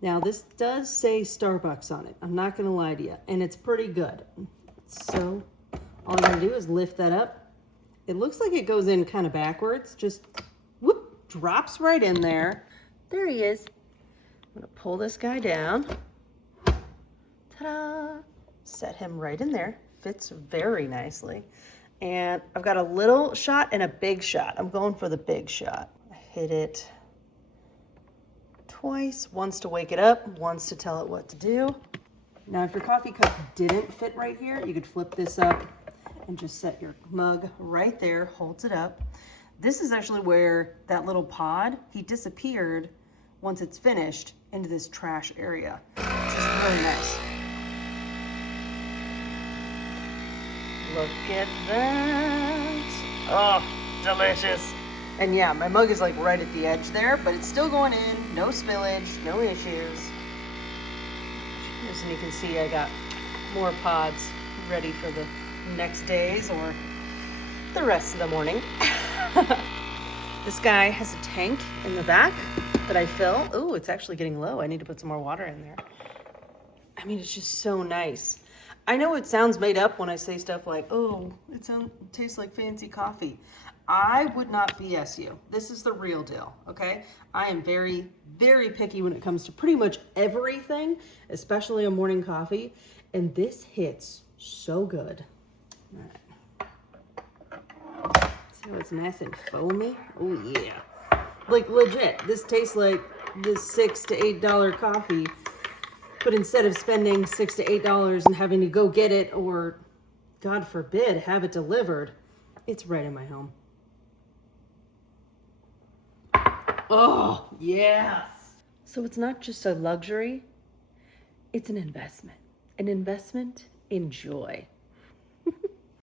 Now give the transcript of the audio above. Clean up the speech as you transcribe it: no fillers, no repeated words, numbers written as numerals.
Now this does say Starbucks on it. I'm not gonna lie to you, and it's pretty good. So all I'm gonna do is lift that up. It looks like it goes in kind of backwards, just whoop, drops right in there. There he is. I'm gonna pull this guy down. Ta-da! Set him right in there. Fits very nicely. And I've got a little shot and a big shot. I'm going for the big shot. I hit it twice, once to wake it up, once to tell it what to do. Now, if your coffee cup didn't fit right here, you could flip this up and just set your mug right there, holds it up. This is actually where that little pod, he disappeared once it's finished into this trash area, which is really nice. Look at that. Oh, delicious. And yeah, my mug is like right at the edge there, but it's still going in, no spillage, no issues. And you can see I got more pods ready for the next days or the rest of the morning. This guy has a tank in the back that I fill. Ooh, it's actually getting low. I need to put some more water in there. I mean, it's just so nice. I know it sounds made up when I say stuff like, oh, it tastes like fancy coffee. I would not BS you. This is the real deal, okay? I am very, very picky when it comes to pretty much everything, especially a morning coffee, and this hits so good. All right. See how it's nice and foamy? Oh, yeah. Like, legit, this tastes like this $6 to $8 coffee, but instead of spending $6 to $8 and having to go get it or, God forbid, have it delivered, it's right in my home. Oh, yes. So it's not just a luxury, it's an investment in joy.